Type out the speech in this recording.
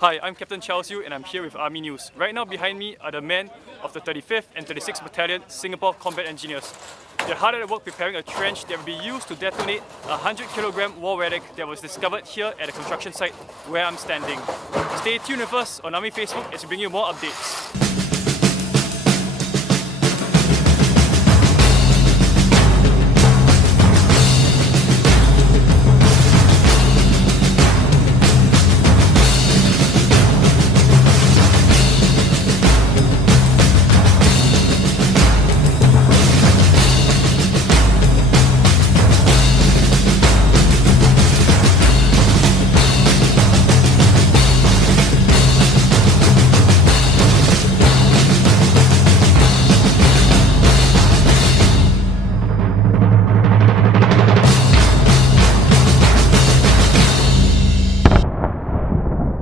Hi, I'm Captain Charles Yu and I'm here with Army News. Right now behind me are the men of the 35th and 36th Battalion Singapore Combat Engineers. They're hard at work preparing a trench that will be used to detonate a 100-kilogram war relic that was discovered here at the construction site where I'm standing. Stay tuned with us on Army Facebook as we bring you more updates.